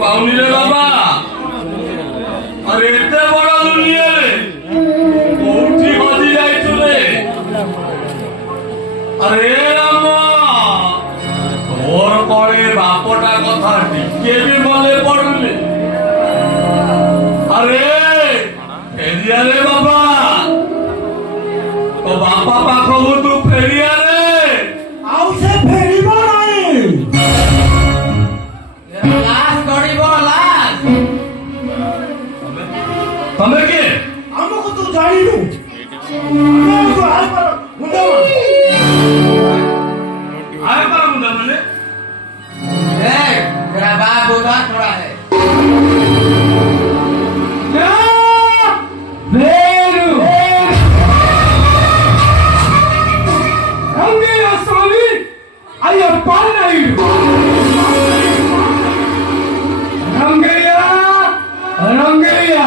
पाऊनी रे बाबा अरे एते बड़ दुनिया रे कोठी हजी जाइतु रे अरे राम तोर कळे बापटा कथा टिके भी मले पडुले अरे फेरिया रे बाबा तो बापा पाखो तू फेरिया रे आउ से फेरिबो नाही लाश गड़ीबो लाश तमे के हमको तू जानिनु हम तो आय पर मुंडा आय पर मुंडा माने ए तेरा बाप उधर थोड़ा है ना फेरु हमने स्वामी आया पाल नहीं रंगैया रंगैया